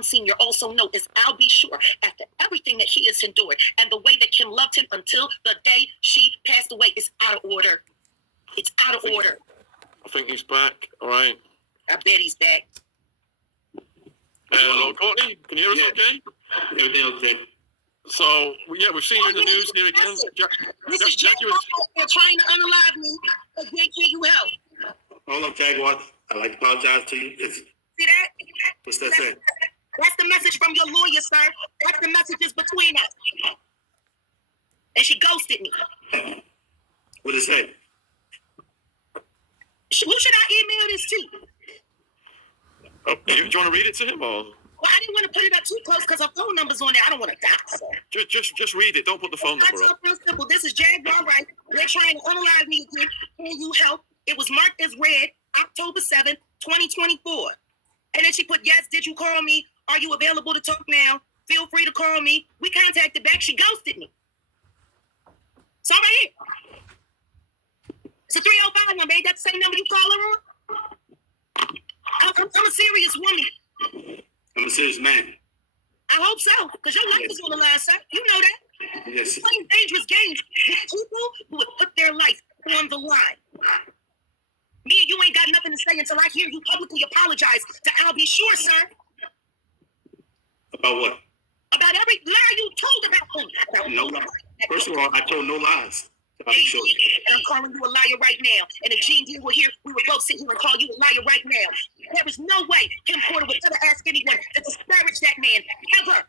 Senior also know is I'll be sure after everything that he has endured and the way that Kim loved him until the day she passed away is out of order. It's out of order. I think he's back. All right. I bet he's back. Hello, Courtney. Can you hear us okay? Everything okay. So, yeah, we've seen you in the news here again. This is Jaguar. They're trying to unalive me. Again, can you help? Hold up, Jaguar. I'd like to apologize to you. See that? What's that say? That's the message from your lawyer, sir. That's the messages between us. And she ghosted me. What did it say? Who should I email this to? Oh, do you want to read it to him, or? Well, I didn't want to put it up too close because her phone number's on there. I don't want to dox her. Just read it. Don't put the phone number up. Real simple. This is Jaguar, Wright. They're trying to unalive me again. Can you help? It was marked as read, October 7th, 2024. And then she put, yes, did you call me? Are you available to talk now? Feel free to call me. We contacted back. She ghosted me. So I'm right here. It's a 305 number. Ain't that the same number you call her on? I'm a serious woman. I'm a serious man. I hope so, because your life is on the line, sir. You know that. Yes. Playing dangerous games with people who would put their life on the line. Me and you ain't got nothing to say until I hear you publicly apologize to I'll be sure, sir. About what? About every lie you told about him. No lies. First of all, I told no lies. I'll be sure. And I'm calling you a liar right now. And if Gene D were here, we would both sit here and call you a liar right now. There is no way Kim Porter would ever ask anyone to disparage that man, ever.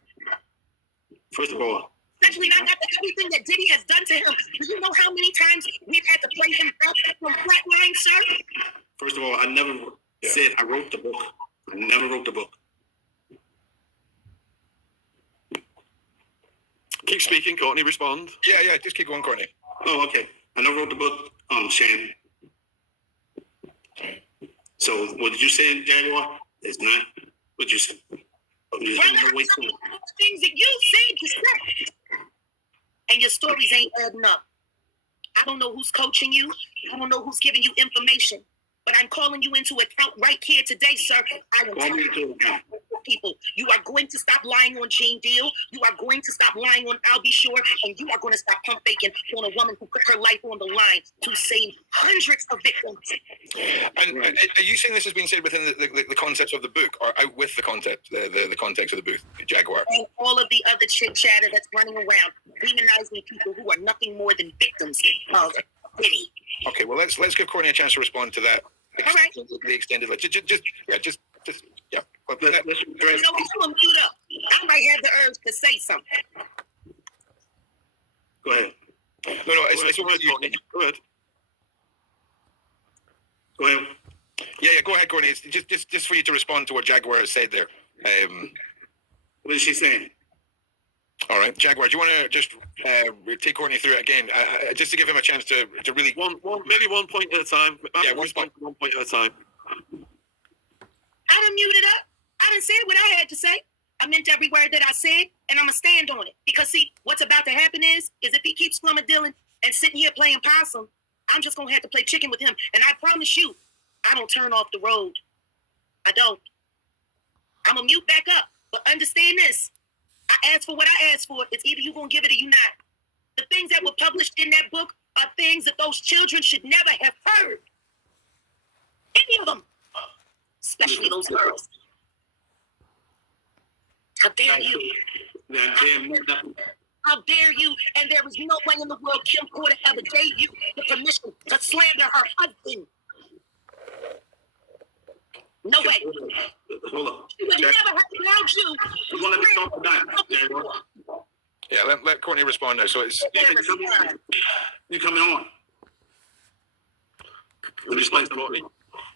First of all, especially not after everything that Diddy has done to him. Do you know how many times we've had to play him out from flatline, sir? First of all, I never said I wrote the book. I never wrote the book. Keep speaking, Courtney. Respond. Yeah. Just keep going, Courtney. Oh, okay. I never wrote the book, Shan. So what did you say, Jaguar? It's not what you said. Things that you said to say. And your stories ain't adding up. I don't know who's coaching you. I don't know who's giving you information. But I'm calling you into account right here today, sir. I will tell you people, you are going to stop lying on Gene Deal. You are going to stop lying on I'll Be Sure. And you are going to stop pump faking on a woman who put her life on the line to save hundreds of victims. And are you saying this has been said within the context of the book, or out with the context, the context of the book, Jaguar? And all of the other chit chatter that's running around, demonizing people who are nothing more than victims of Diddy. Okay, well let's give Courtney a chance to respond to that. All right. The extended, just. Let's you know what? I'm gonna mute up. I might have the urge to say something. Go ahead. No, it's over to you. Go ahead. Go ahead. Yeah, go ahead, Courtney. It's just for you to respond to what Jaguar has said there. What is she saying? All right, Jaguar, do you want to just take Courtney through it again, just to give him a chance to really maybe 1 point at a time. Yeah, 1 point at a time. I done muted up. I done said what I had to say. I meant every word that I said, and I'm going to stand on it. Because, see, what's about to happen is if he keeps flummadilling and sitting here playing possum, I'm just going to have to play chicken with him. And I promise you, I don't turn off the road. I don't. I'm going to mute back up. But understand this. I asked for what I asked for. It's either you're going to give it or you're not. The things that were published in that book are things that those children should never have heard. Any of them. Especially those girls. How dare you? How dare you? And there is no way in the world Kim Porter ever gave you the permission to slander her husband. No way. Hold up. She would never have allowed you to You want to talk about that? Yeah, let Courtney respond now. So it's you coming on? Respond, Courtney.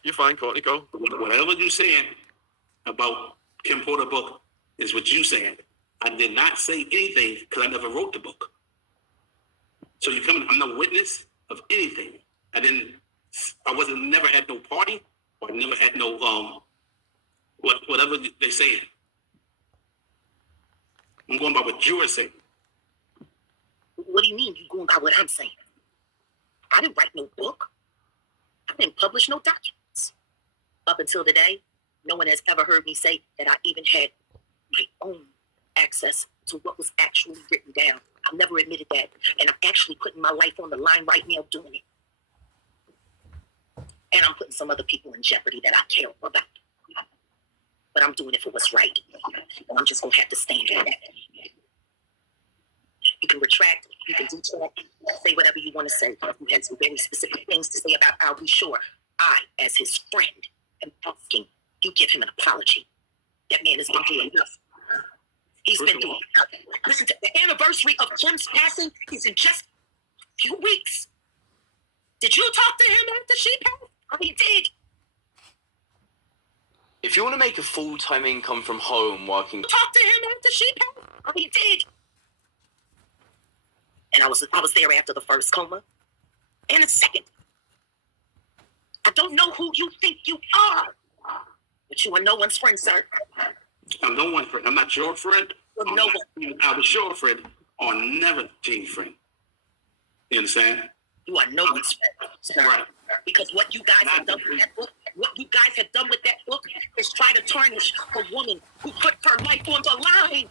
You're fine, Courtney. Go. Whatever you saying about Kim Porter book is what you saying. I did not say anything because I never wrote the book. So you coming? I'm no witness of anything. I wasn't never at no party or never at no whatever they saying. I'm going by what you are saying. What do you mean you going by what I'm saying? I didn't write no book. I didn't publish no documents. Up until today, no one has ever heard me say that I even had to what was actually written down. I never admitted that. And I'm actually putting my life on the line right now doing it. And I'm putting some other people in jeopardy that I care about. But I'm doing it for what's right. And I'm just going to have to stand on that. You can retract, you can detract, say whatever you want to say. You had some very specific things to say about I'll be sure. I, as his friend, am asking you give him an apology. That man has been doing enough. He's been doing enough. Listen, to the anniversary of Kim's passing is in just a few weeks. Did you talk to him after she passed? Oh, he did. If you want to make a full-time income from home working... Talk to him after she passed? Oh, he did. And I was there after the first coma and the second. I don't know who you think you are, but you are no one's friend, sir. I'm no one's friend. I'm not your friend. You're no one. I was your friend or never Gene's friend. You understand? You are no one's friend, sir. Right. Because what you guys have done with that book, is try to tarnish a woman who put her life on the line.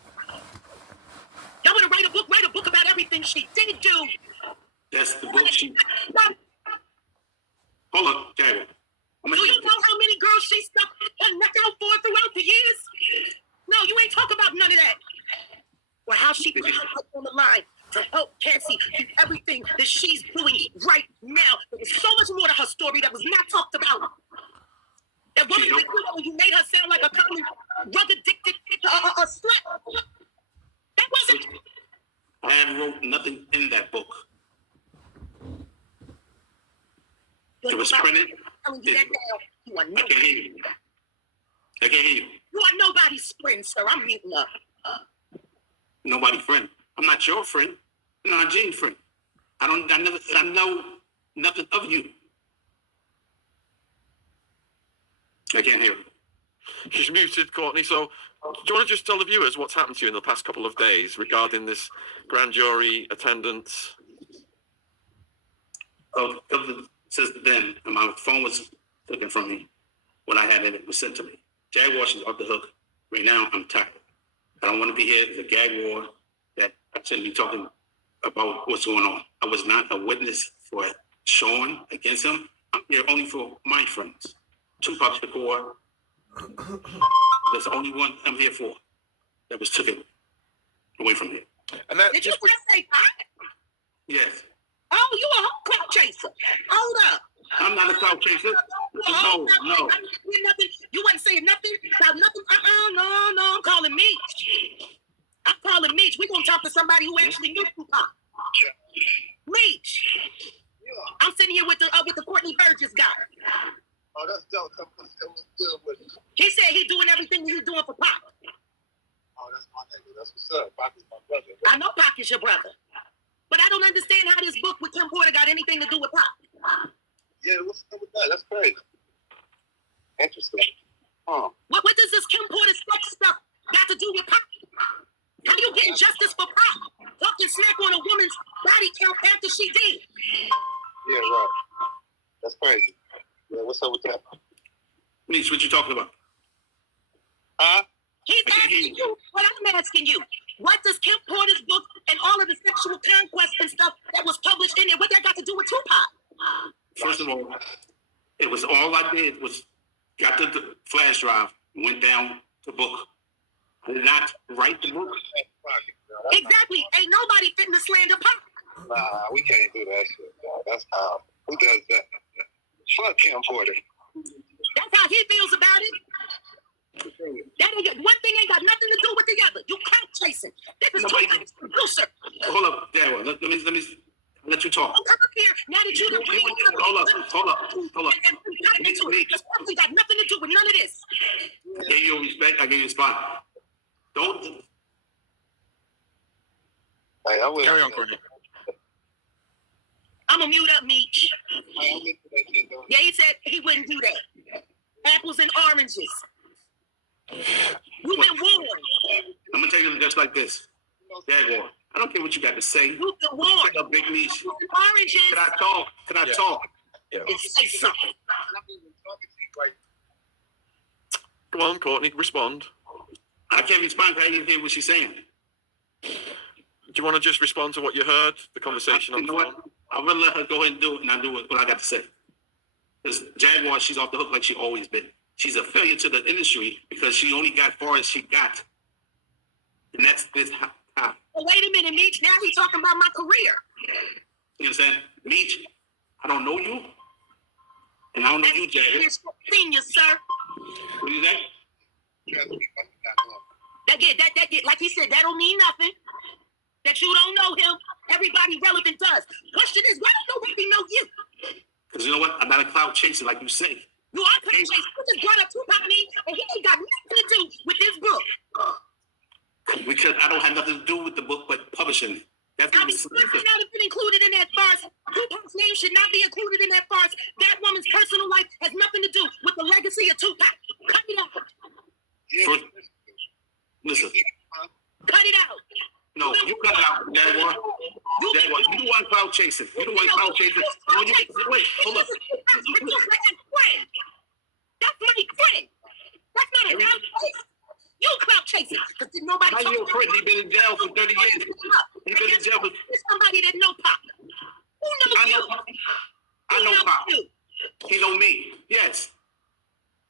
Y'all want to write a book about everything she did do. That's the book she... Hold up, Jaguar. Do you know how many girls she stuck her neck out for throughout the years? No, you ain't talk about none of that. Or how she put her life on the line to help Cassie do everything that she's doing right now. There was so much more to her story that was not talked about. That woman in the video, you made her sound like a common drug-addicted a slut. That wasn't... I wrote nothing in that book. It was printed. I'm telling you that now. You are I can't hear you. I can't hear you. You are nobody's friend, sir. I'm muting up. Nobody's friend. I'm not your friend. I'm not Gene's friend. I know nothing of you. I can't hear you. She's muted, Courtney. So, do you want to just tell the viewers what's happened to you in the past couple of days regarding this grand jury attendance? Since then, my phone was taken from me. What I had in it was sent to me. Jaguar is off the hook. Right now, I'm tired. I don't want to be here. There's a gag war that I shouldn't be talking about what's going on. I was not a witness for Sean against him. I'm here only for my friends. Tupac Shakur. That's the only one I'm here for that was taken away from here. And that Did you just say that? Yes. Oh, you a whole clout chaser. Hold up. I'm not a clout chaser. No. You wasn't saying nothing about nothing. No. I'm calling Meech. We're going to talk to somebody who actually knew Tupac. Meech. I'm sitting here with the Courtney Burgess guy. Oh, that's dope. Good with it. He said he's doing everything he's doing for Pac. Oh, that's my nigga. That's what's up. Pac is my brother. I know Pac is your brother. But I don't understand how this book with Kim Porter got anything to do with Pac. Yeah, what's up with that? That's crazy. Interesting. Huh. What does this Kim Porter sex stuff got to do with Pac? How you getting justice for Pac? Talking smack on a woman's body count after she did. Yeah, right. That's crazy. Yeah, what's up with that? Meech, what you talking about? He's asking you what I'm asking you. What does Kim Porter's book and all of the sexual conquest and stuff that was published in it, what that got to do with Tupac? First of all, it was all I did was got the flash drive, went down the book. I did not write the book. Exactly. Ain't nobody fitting to slander Pac. Nah, we can't do that shit, dog. That's how. Who does that? Fuck Kim Porter. That's how he feels about it. One thing ain't got nothing to do with the other. You count chasing. This is Tupac's producer. Hold up, Jaguar. Let me let you talk. Don't come up here now that you done Hold up. And this person got nothing to do with none of this. I gave you respect. I gave you a spot. Don't. Hey, I will. Carry on, Courtney. I'm gonna mute up Meech. Yeah, he said he wouldn't do that. Apples and oranges. You've been warned. I'm gonna tell you just like this, Jaguar. I don't care what you got to say. You've been warned. Pick up Big Meech. Apples and oranges. Can I talk? Yeah. Say something. Go on, Courtney, respond. I can't respond because I didn't hear what she's saying. you want to just respond to what you heard, the conversation on You the know phone? what? I'd rather let her go ahead and do it, and I do what I got to say. Because Jaguar, she's off the hook like she always been. She's a failure to the industry because she only got far as she got. And that's this how. Well, wait a minute, Meech. Now he's talking about my career. You understand? Meech, I don't know you. And I don't know you, Jaguar. Senior, sir. What do you think? That like he said, that don't mean nothing. That you don't know him. Everybody relevant does. Question is, why don't nobody know you? Because you know what? I'm not a cloud chaser like you say. You are cloud chaser. You just brought up Tupac name, and he ain't got nothing to do with this book. Because I don't have nothing to do with the book, but publishing. That's I mean, should not have been included in that farce. Tupac's name should not be included in that farce. That woman's personal life has nothing to do with the legacy of Tupac. Cut it out. First, listen. Cut it out. No, you cut it out, Jaguar. Jaguar, you the one cloud chasing. You the one cloud chasing. Oh, you wait, hold up. That's my friend. That's my friend. That's not a cloud chase. You cloud chasing. Because nobody. How you a friend? He been in jail for 30 years. He been in jail for. Somebody that know Pop. Who knows you? I know Pop. He know me. Yes.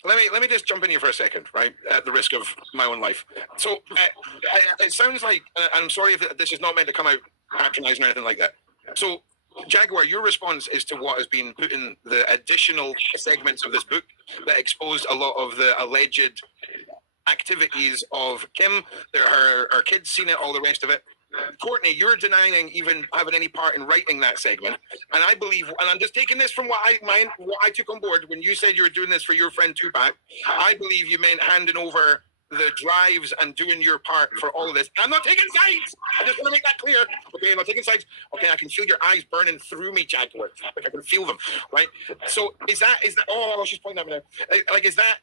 Let me just jump in here for a second, right? At the risk of my own life. So it sounds like, and I'm sorry if this is not meant to come out patronizing or anything like that. So Jaguar, your response is to what has been put in the additional segments of this book that exposed a lot of the alleged activities of Kim, her kids seen it, all the rest of it. Courtney, you're denying even having any part in writing that segment, and I believe, and I'm just taking this from what I took on board when you said you were doing this for your friend Tupac. I believe you meant handing over the drives and doing your part for all of this. I'm not taking sides. I just want to make that clear. Okay, I'm not taking sides. Okay, I can feel your eyes burning through me, Jaguar. Like I can feel them, right? So is that? Oh, she's pointing at me now. Like is that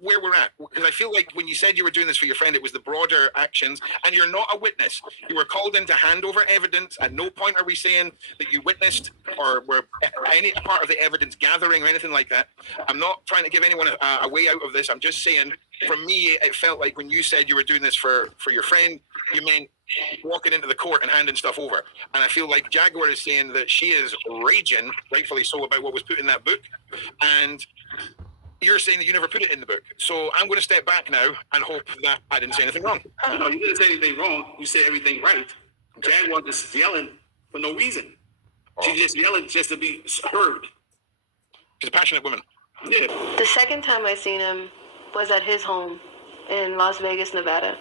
where we're at? Because I feel like when you said you were doing this for your friend, it was the broader actions, and you're not a witness. You were called in to hand over evidence. At no point are we saying that you witnessed or were any part of the evidence gathering or anything like that. I'm not trying to give anyone a way out of this. I'm just saying, for me, it felt like when you said you were doing this for your friend, you meant walking into the court and handing stuff over. And I feel like Jaguar is saying that she is raging, rightfully so, about what was put in that book. And you're saying that you never put it in the book. So I'm going to step back now and hope that I didn't say anything wrong. No, you didn't say anything wrong. You said everything right. Jaguar just yelling for no reason. She's just yelling just to be heard. She's a passionate woman. Yeah. The second time I seen him was at his home in Las Vegas, Nevada.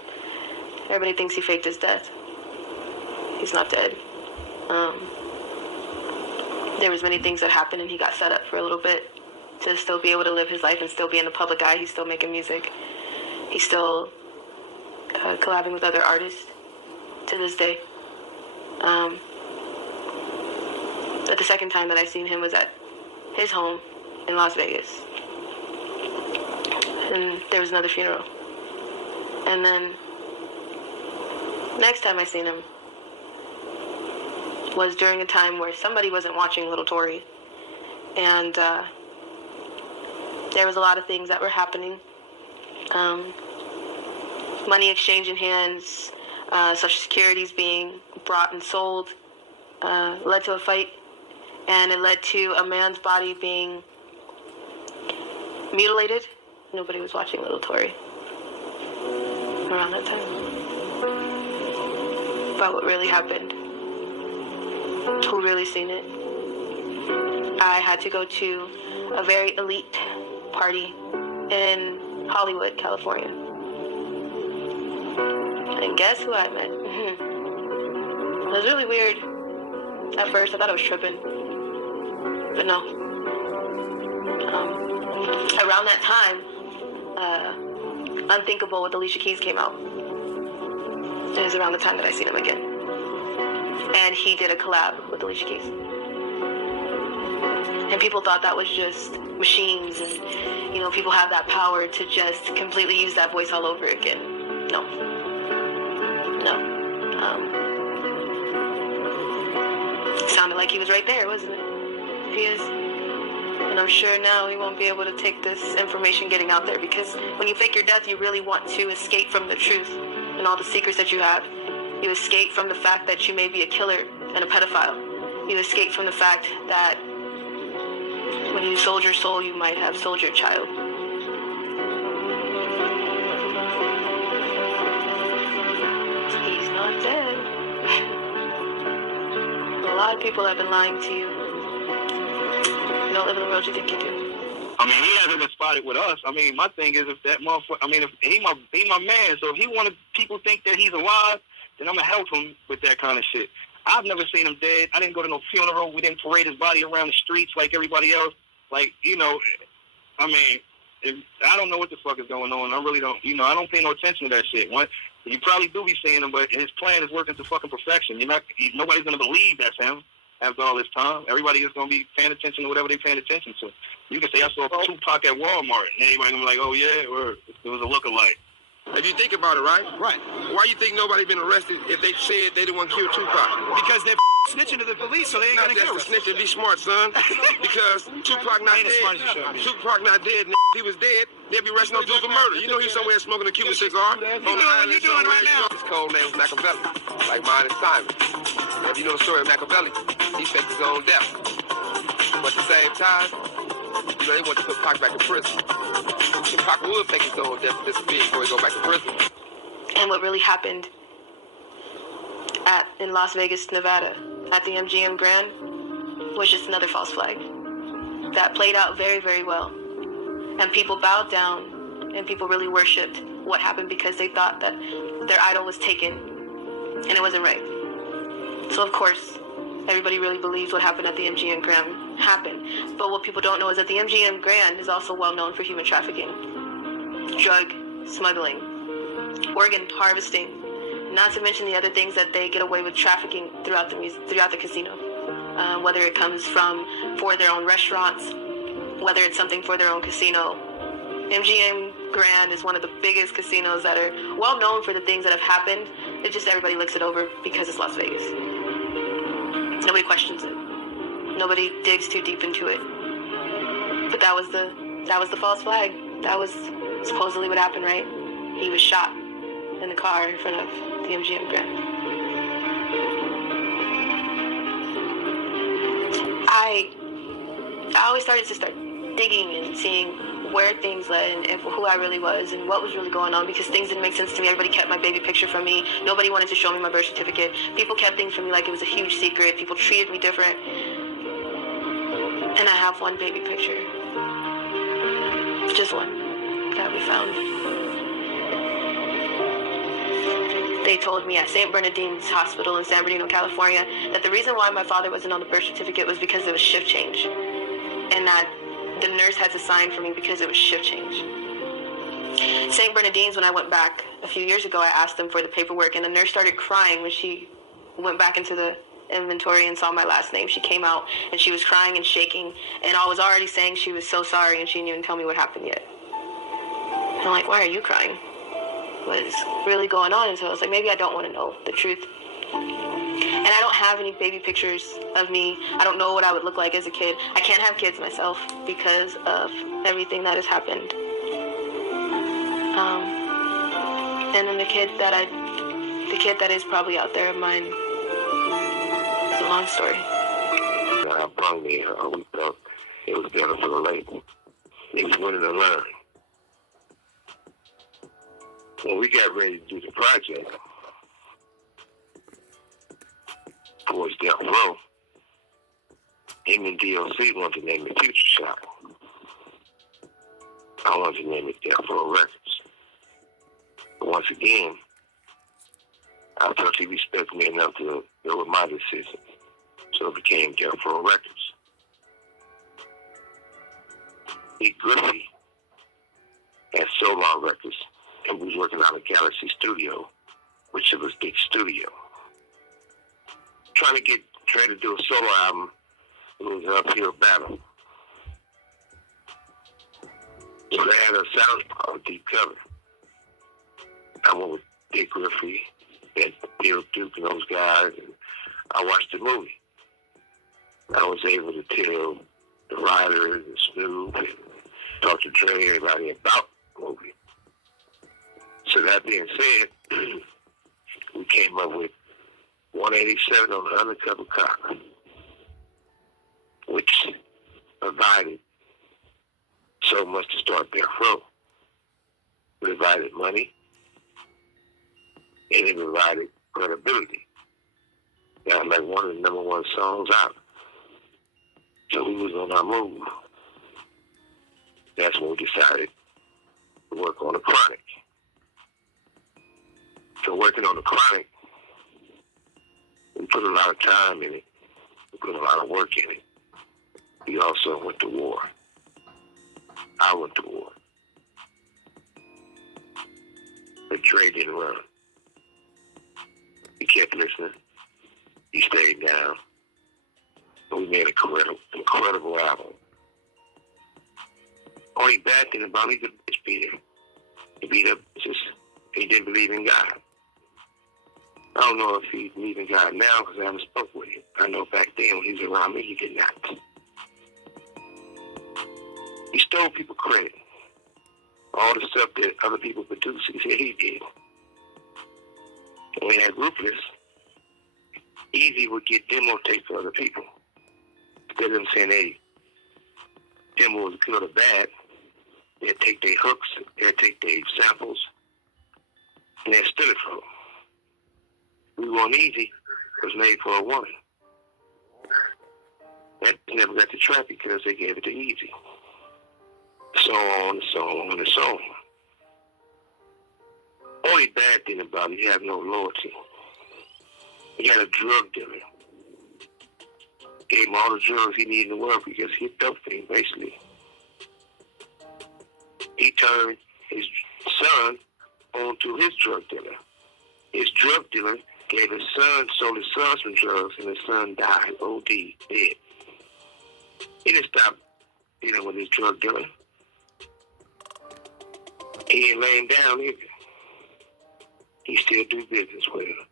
Everybody thinks he faked his death. He's not dead. There was many things that happened, and he got set up for a little bit to still be able to live his life and still be in the public eye. He's still making music. He's still collabing with other artists to this day. But the second time that I seen him was at his home in Las Vegas. And there was another funeral. And then next time I seen him was during a time where somebody wasn't watching Little Tory. And there was a lot of things that were happening. Money exchanging hands, Social Security's being brought and sold, led to a fight, and it led to a man's body being mutilated. Nobody was watching Little Tory around that time. About what really happened. Who really seen it? I had to go to a very elite party in Hollywood, California. And guess who I met? It was really weird. At first, I thought I was tripping. But no. Around that time, Unthinkable with Alicia Keys came out. It was around the time that I seen him again. And he did a collab with Alicia Keys. And people thought that was just machines, and people have that power to just completely use that voice all over again. No. Sounded like he was right there, wasn't it? He is. And I'm sure now he won't be able to take this information getting out there, because when you fake your death, you really want to escape from the truth and all the secrets that you have. You escape from the fact that you may be a killer and a pedophile. You escape from the fact that when you sold your soul, you might have sold your child. He's not dead. A lot of people have been lying to you. You don't live in the world you think you do. I mean, he hasn't been spotted with us. I mean, my thing is, if that motherfucker, I mean, if he my man, so if he wanted people to think that he's alive, then I'm going to help him with that kind of shit. I've never seen him dead. I didn't go to no funeral. We didn't parade his body around the streets like everybody else. Like, you know, I mean, I don't know what the fuck is going on. I really don't, you know, I don't pay no attention to that shit. You probably do be seeing him, but his plan is working to fucking perfection. Nobody's going to believe that's him after all this time. Everybody is going to be paying attention to whatever they're paying attention to. You can say, I saw Tupac at Walmart, and everybody's going to be like, oh, yeah, it was a lookalike. If you think about it, right? Right. Why you think nobody been arrested if they said they didn't want to kill Tupac? Because they're snitching to the police, so they ain't Not gonna kill just us. snitching, be smart, son. Because Tupac not Ain't as smart as you dead. should be. Tupac not dead. He was dead. They'll be arresting no dude for murder. You know he's somewhere smoking a Cuban cigar. You doing what you doing right now? His code name was Machiavelli, like mine is Simon. If you know the story of Machiavelli, he faked his own death. But at the same time, you know, they want to put Pac back in prison. Pac would fake his own death to disappear before he go back to prison. And what really happened in Las Vegas, Nevada, at the MGM Grand, was just another false flag. That played out very, very well. And people bowed down, and people really worshipped what happened because they thought that their idol was taken, and it wasn't right. So of course, everybody really believes what happened at the MGM Grand happened. But what people don't know is that the MGM Grand is also well known for human trafficking, drug smuggling, organ harvesting, not to mention the other things that they get away with trafficking throughout the casino. Whether it comes for their own restaurants, whether it's something for their own casino. MGM Grand is one of the biggest casinos that are well known for the things that have happened. It's just everybody looks it over because it's Las Vegas. Nobody questions it. Nobody digs too deep into it. But that was the false flag. That was supposedly what happened, right? He was shot in the car in front of the MGM Grand. I always started to start digging and seeing where things led and who I really was and what was really going on, because things didn't make sense to me. Everybody kept my baby picture from me. Nobody wanted to show me my birth certificate. People kept things from me like it was a huge secret. People treated me different. And I have one baby picture. Just one that we found. They told me at St. Bernardine's Hospital in San Bernardino, California, that the reason why my father wasn't on the birth certificate was because it was shift change. And that the nurse had to sign for me because it was shift change. St. Bernardine's, when I went back a few years ago, I asked them for the paperwork, and the nurse started crying when she went back into the inventory and saw my last name. She came out, and she was crying and shaking, and I was already saying she was so sorry, and she didn't even tell me what happened yet. And I'm like, why are you crying? What's really going on? And so I was like, maybe I don't want to know the truth. And I don't have any baby pictures of me. I don't know what I would look like as a kid. I can't have kids myself because of everything that has happened. And then the kid that is probably out there of mine, it's a long story. I brung me, we thought it was better for the label. They was willing to learn. When we got ready to do the project, towards Death Row, him and DLC wanted to name it Future Shock. I wanted to name it Death Row Records. But once again, I felt he respected me enough to go with my decision. So it became Death Row Records. Big Griffey had Solar Records and was working out of Galaxy Studio, which was big studio. Trying to do a solo album, it was an uphill battle. So they had a sound called Deep Cover. I went with Dick Griffey and Bill Duke and those guys, and I watched the movie. I was able to tell the writers and Snoop and talk to Dre, everybody about the movie. So that being said, we came up with 187 on the undercover cop, which provided so much to start their flow. It provided money, and it provided credibility. That was like one of the number one songs out. So we was on our move. That's when we decided to work on the Chronic. So working on the Chronic, we put a lot of time in it. We put a lot of work in it. We also went to war. I went to war. But Dre didn't run. He kept listening. He stayed down. And we made an incredible album. Only bad thing about me is Peter. He beat up, just, he didn't believe in God. I don't know if he believes in God now because I haven't spoken with him. I know back then when he was around me, he did not. He stole people credit. All the stuff that other people produced, he said he did. And when he had Ruthless, Easy would get demo tapes for other people. Instead of them saying, hey, demo was good or bad, they'd take their hooks, they'd take their samples, and they'd steal it from them. We Want Easy was made for a woman. That never got to track because they gave it to Easy. So on and so on and so on. Only bad thing about it, he had no loyalty. He had a drug dealer. Gave him all the drugs he needed in the world because he a dope fiend, basically. He turned his son onto his drug dealer. His drug dealer gave his son, sold his son some drugs, and his son died, OD, dead. He didn't stop dealing with his drug dealer. He ain't laying down either. He still do business with her.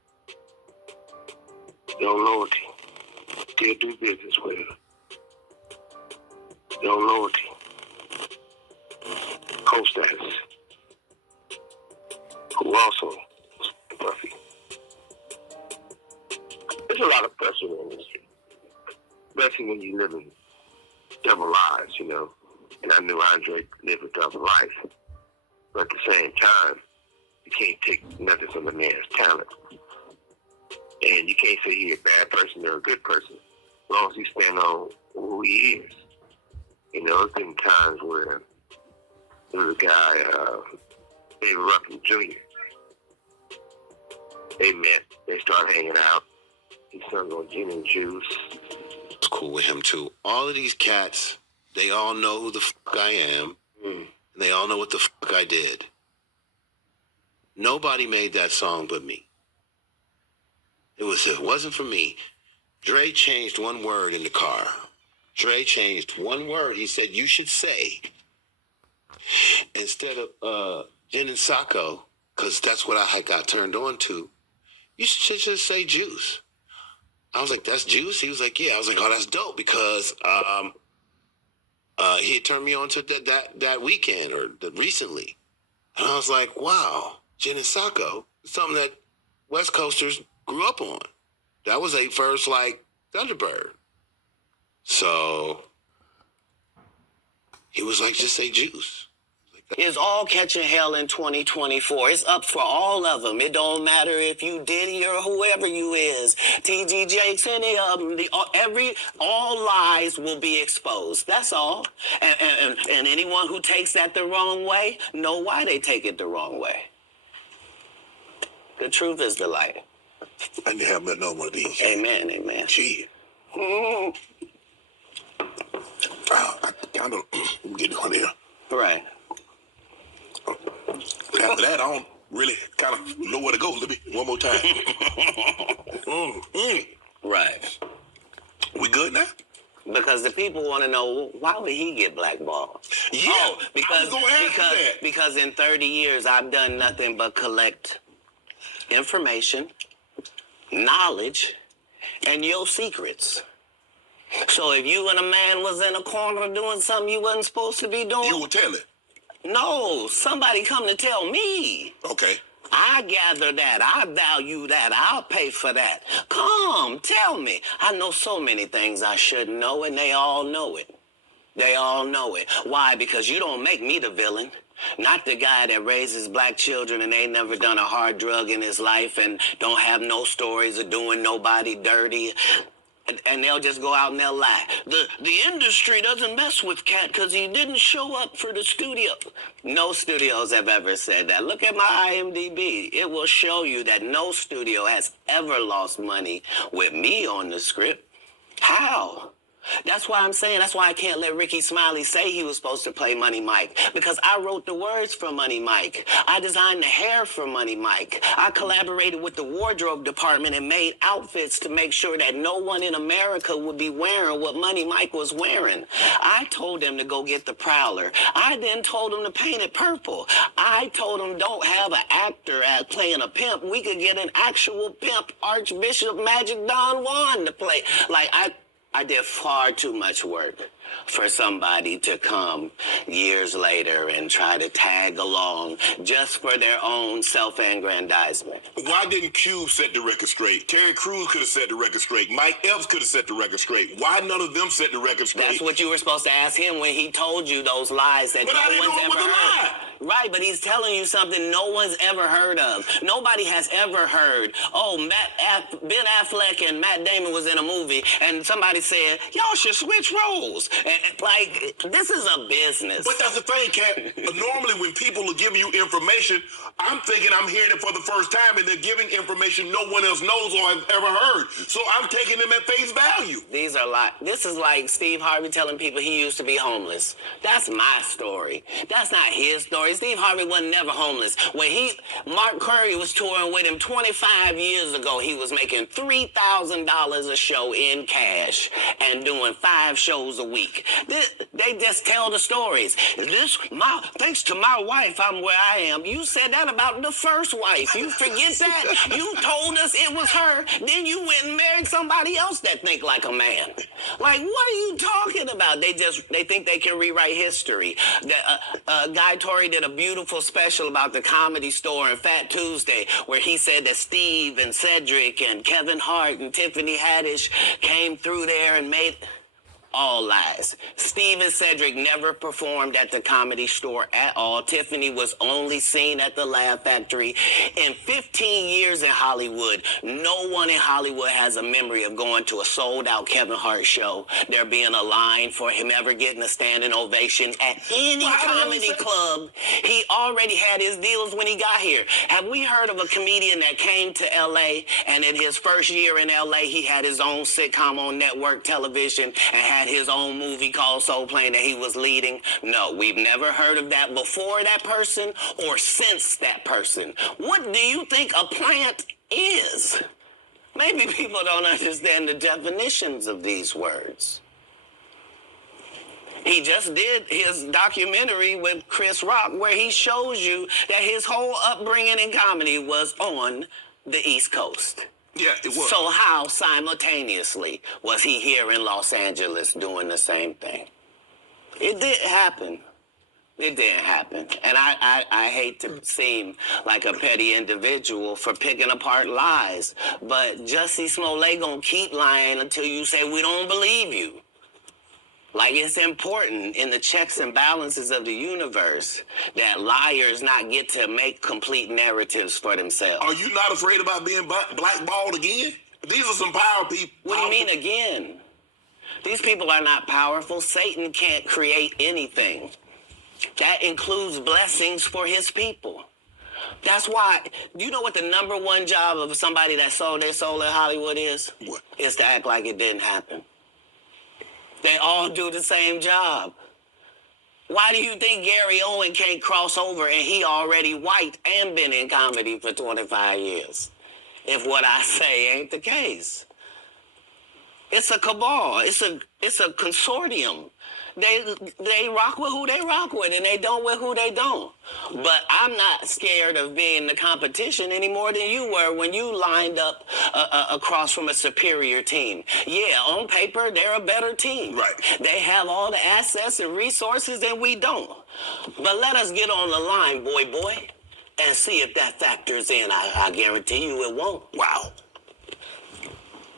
No loyalty. Still do business with her. No loyalty. Co-status. Who also Buffy. There's a lot of pressure in the industry. Especially when you live in double lives, you know. And I knew Andre lived a double life. But at the same time, you can't take nothing from the man's talent. And you can't say he's a bad person or a good person, as long as he stand on who he is. You know, there's been times where there was a guy, David Ruffin Jr. They met, they started hanging out. He sung on Gin and Juice. It's cool with him too. All of these cats, they all know who the fuck I am. And they all know what the fuck I did. Nobody made that song but me. It wasn't for me. Dre changed one word in the car. Dre changed one word. He said, you should say, instead of gin and sacco, because that's what I got turned on to, you should just say juice. I was like, that's juice? He was like, yeah. I was like, oh, that's dope, because he had turned me on to that weekend or recently. And I was like, wow, gin and sacco is something that West Coasters grew up on. That was a first, like, Thunderbird. So he was like, just say juice. It's all catching hell in 2024. It's up for all of them. It don't matter if you Diddy or whoever you is. TG Jakes, any of them. All lies will be exposed. That's all. And anyone who takes that the wrong way, know why they take it the wrong way. The truth is the light. I didn't have another one of these. Amen, amen. Gee. Mm-hmm. I kind of get one here. Right. After that, I don't really kind of know where to go. Let me one more time. Right. We good now? Because the people want to know, why would he get blackballed? Yeah, because in 30 years, I've done nothing but collect information, knowledge, and your secrets. So if you and a man was in a corner doing something you wasn't supposed to be doing, you would tell it. No, somebody come to tell me. Okay. I I gather that. I value that. I'll pay for that. Come, tell me. I know so many things I shouldn't know, and they all know it. They all know it. Why? Because you don't make me the villain. Not the guy that raises black children and ain't never done a hard drug in his life and don't have no stories of doing nobody dirty. And they'll just go out and they'll lie. The industry doesn't mess with Cat because he didn't show up for the studio. No studios have ever said that. Look at my IMDb. It will show you that no studio has ever lost money with me on the script. How? That's why I'm saying, that's why I can't let Ricky Smiley say he was supposed to play Money Mike, because I wrote the words for Money Mike. I designed the hair for Money Mike. I collaborated with the wardrobe department and made outfits to make sure that no one in America would be wearing what Money Mike was wearing. I told them to go get the Prowler. I then told them to paint it purple. I told them don't have an actor playing a pimp. We could get an actual pimp, Archbishop Magic Don Juan, to play. Like, I did far too much work for somebody to come years later and try to tag along just for their own self-aggrandizement. Why didn't Cube set the record straight? Terry Crews could have set the record straight. Mike Epps could have set the record straight. Why none of them set the record straight? That's what you were supposed to ask him when he told you those lies that no one's ever heard. Right, but he's telling you something no one's ever heard of. Nobody has ever heard, oh, Ben Affleck and Matt Damon was in a movie, and somebody said, y'all should switch roles. And, like, this is a business. But that's the thing, Kat. Normally when people are giving you information, I'm thinking I'm hearing it for the first time, and they're giving information no one else knows or has ever heard. So I'm taking them at face value. These are this is like Steve Harvey telling people he used to be homeless. That's my story. That's not his story. Steve Harvey wasn't never homeless. When Mark Curry was touring with him 25 years ago, he was making $3,000 a show in cash and doing 5 shows a week. They just tell the stories. Thanks to my wife, I'm where I am. You said that about the first wife. You forget that? You told us it was her. Then you went and married somebody else that think like a man. Like, what are you talking about? They think they can rewrite history. Guy Torrey did a beautiful special about the Comedy Store and Fat Tuesday, where he said that Steve and Cedric and Kevin Hart and Tiffany Haddish came through there and made... All lies. Steve and Cedric never performed at the Comedy Store at all. Tiffany was only seen at the Laugh Factory. In 15 years in Hollywood, no one in Hollywood has a memory of going to a sold-out Kevin Hart show, there being a line for him ever getting a standing ovation at any comedy club. He already had his deals when he got here. Have we heard of a comedian that came to L.A. and in his first year in L.A. he had his own sitcom on network television and had his own movie called Soul Plane that he was leading? No, we've never heard of that before that person or since that person. What do you think a plant is? Maybe people don't understand the definitions of these words. He just did his documentary with Chris Rock where he shows you that his whole upbringing in comedy was on the East Coast. Yeah, it was. So how simultaneously was he here in Los Angeles doing the same thing? It didn't happen. It didn't happen. And I hate to seem like a petty individual for picking apart lies, but Jussie Smollett gonna keep lying until you say we don't believe you. Like, it's important in the checks and balances of the universe that liars not get to make complete narratives for themselves. Are you not afraid about being blackballed again? These are some power people. What do you mean again? These people are not powerful. Satan can't create anything. That includes blessings for his people. That's why, do you know what the number one job of somebody that sold their soul in Hollywood is? What? Is to act like it didn't happen. They all do the same job. Why do you think Gary Owen can't cross over and he already white and been in comedy for 25 years? If what I say ain't the case. It's a cabal. It's a consortium. They rock with who they rock with, and they don't with who they don't. But I'm not scared of being the competition any more than you were when you lined up across from a superior team. Yeah, on paper, they're a better team. Right. They have all the assets and resources, and we don't. But let us get on the line, boy. and see if that factors in. I guarantee you it won't. Wow.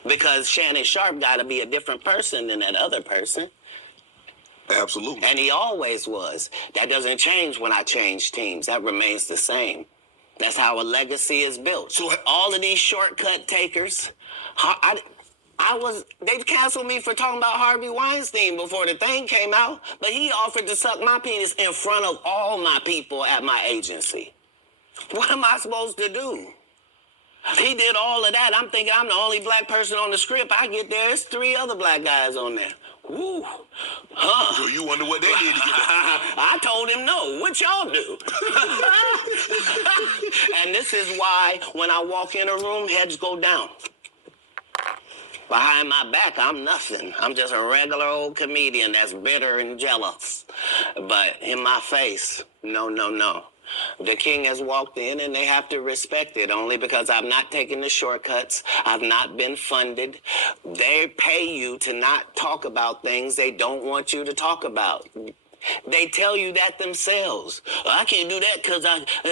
Because Shannon Sharp got to be a different person than that other person. Absolutely. And he always was. That doesn't change when I change teams. That remains the same. That's how a legacy is built. So all of these shortcut takers, they canceled me for talking about Harvey Weinstein before the thing came out, but he offered to suck my penis in front of all my people at my agency. What am I supposed to do? He did all of that. I'm thinking I'm the only black person on the script. I get there, it's 3 other black guys on there. Woo. Huh. So you wonder what they did to get that? I told him no. What y'all do? And this is why when I walk in a room, heads go down. Behind my back, I'm nothing. I'm just a regular old comedian that's bitter and jealous. But in my face, no, no, no. The king has walked in and they have to respect it only because I've not taken the shortcuts. I've not been funded. They pay you to not talk about things they don't want you to talk about. They tell you that themselves. I can't do that because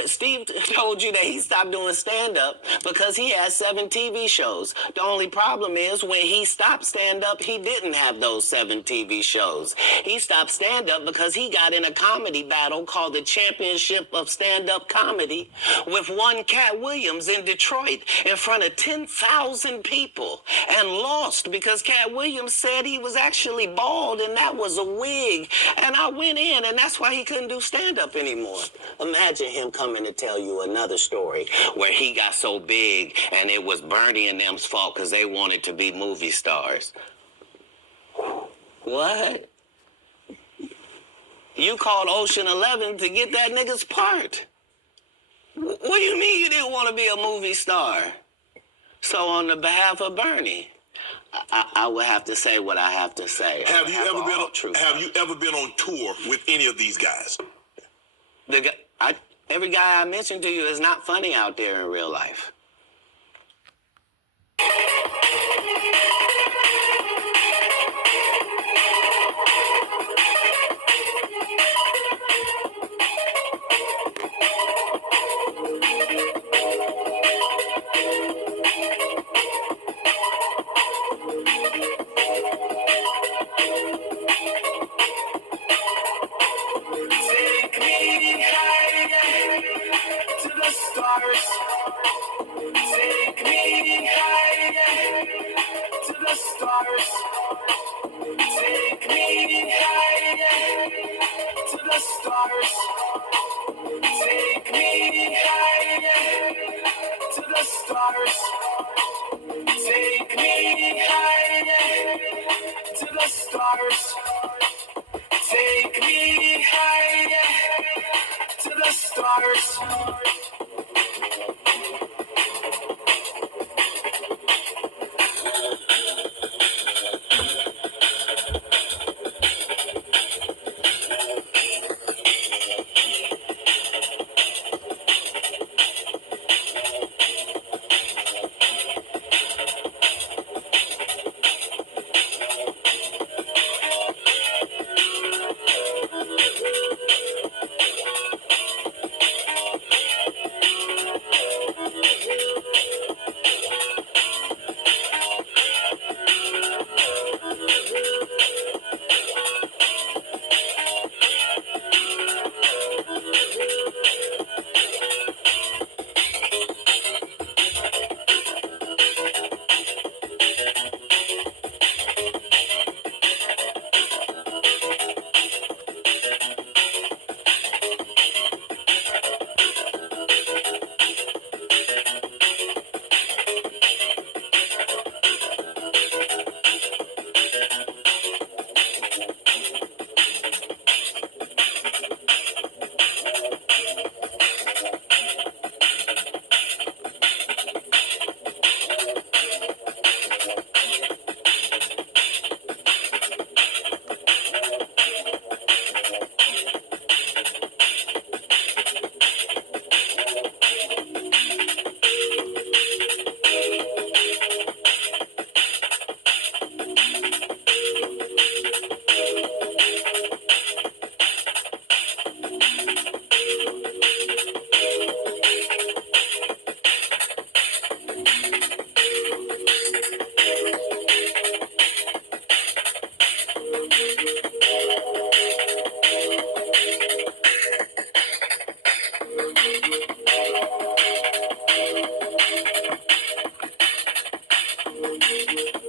Steve told you that he stopped doing stand-up because he has 7 TV shows. The only problem is when he stopped stand-up, he didn't have those 7 TV shows. He stopped stand-up because he got in a comedy battle called the Championship of Stand-Up Comedy with one Cat Williams in Detroit in front of 10,000 people and lost because Cat Williams said he was actually bald and that was a wig. And I went in, and that's why he couldn't do stand-up anymore. Imagine him coming to tell you another story where he got so big and it was Bernie and them's fault because they wanted to be movie stars. What? You called Ocean 11 to get that nigga's part. What do you mean you didn't want to be a movie star? So on the behalf of Bernie, I would have to say what I have to say. Have you ever been on tour with any of these guys? Every guy I mentioned to you is not funny out there in real life. Thank you.